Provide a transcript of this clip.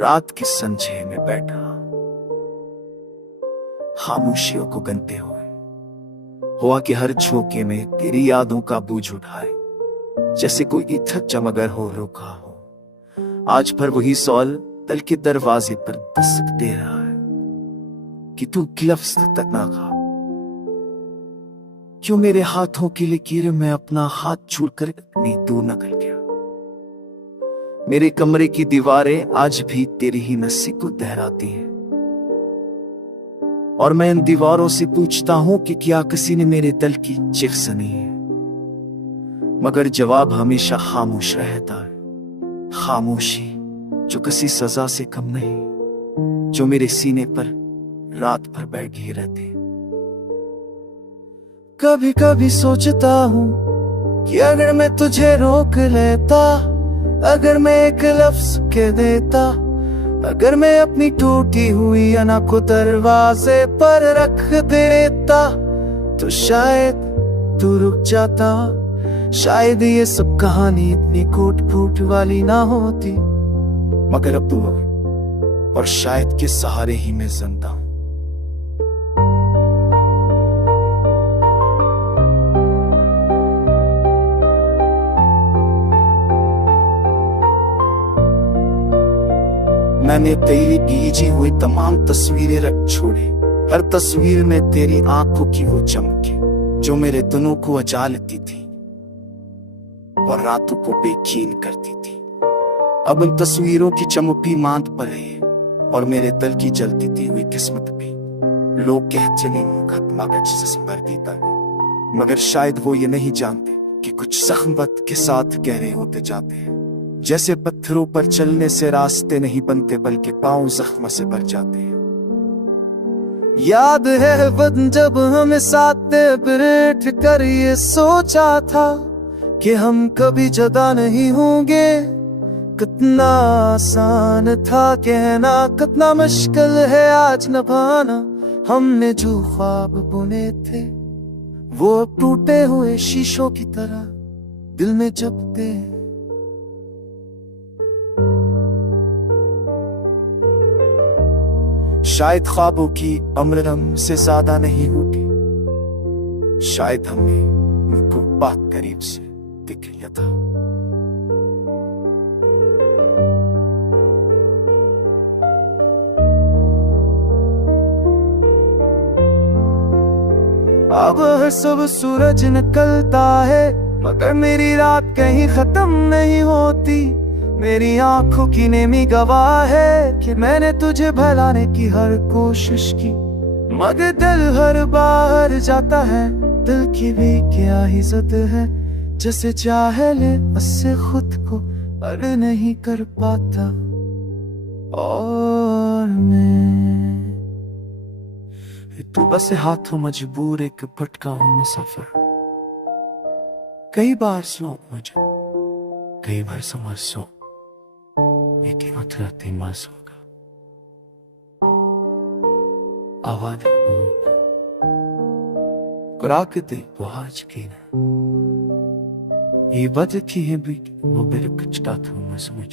रात की संझे में बैठा खामोशियों को गनते हुए, हुआ कि हर झोंके में तेरी यादों का बूझ उठाए, जैसे कोई इथक चमगर हो रुका हो। आज पर वही सौल तल के दरवाजे पर दस्तक दे रहा है कि तू लफ्ज़ तक ना खा। क्यों मेरे हाथों की लकीर में अपना हाथ छोड़कर इतनी दूर निकल गया। मेरे कमरे की दीवारें आज भी तेरी ही नस्सी को दोहराती हैं, और मैं इन दीवारों से पूछता हूं कि क्या किसी ने मेरे दिल की चीख सुनी है, मगर जवाब हमेशा खामोश रहता है। खामोशी जो किसी सजा से कम नहीं, जो मेरे सीने पर रात भर बैठी रहती। कभी कभी सोचता हूँ कि अगर मैं तुझे रोक लेता, अगर मैं एक लफ्ज कह देता, अगर मैं अपनी टूटी हुई अना को दरवाजे पर रख देता, तो शायद तू रुक जाता। शायद ये सब कहानी इतनी कूट फूट वाली ना होती, मगर अब तू और शायद के सहारे ही मैं जिंदा हूं। मैंने तेरी खींची हुई तमाम तस्वीरें रख छोड़ी, हर तस्वीर में तेरी आंखों की वो चमके जो मेरे दिनों को अजा लेती थी और रातों को बेचैन करती थी। अब उन तस्वीरों की चमक भी मांद पर है और मेरे दिल की जलती थी हुई किस्मत भी। लोग कहते नहीं खत्मा जिस्म भर देता है, मगर शायद वो ये नहीं जानते कि कुछ जख्म वक्त के साथ गहरे होते जाते हैं। जैसे पत्थरों पर चलने से रास्ते नहीं बनते, बल्कि पांव जख्म से भर जाते हैं। याद है वक्त जब हम साथ बैठ कर ये सोचा था कि हम कभी जुदा नहीं होंगे। कितना आसान था कहना, कितना मुश्किल है आज निभाना। हमने जो ख्वाब बुने थे वो टूटे हुए शीशों की तरह दिल में जपते हैं। शायद ख्वाबों की उम्र हमसे ज्यादा नहीं होगी, शायद हमने उनको बहुत करीब से देख लिया था। अब हर सब सूरज निकलता है, मगर मेरी रात कहीं खत्म नहीं होती। मेरी आंखों की नेमी गवाह है कि मैंने तुझे भुलाने की हर कोशिश की, मगर दिल हर बार जाता है। दिल की भी क्या ही जिद है, जैसे चाहे ले उससे खुद को पर नहीं कर पाता। और मैं तू बस हाथों मजबूर एक भटका हूं मैं सफर। कई बार सुनो मुझे, कई बार समझो, लेकिन उतरते मास होगा आवाज कुराकते वो आज की ना ये बद की है भी वो मेरे कचटा था मैं समझ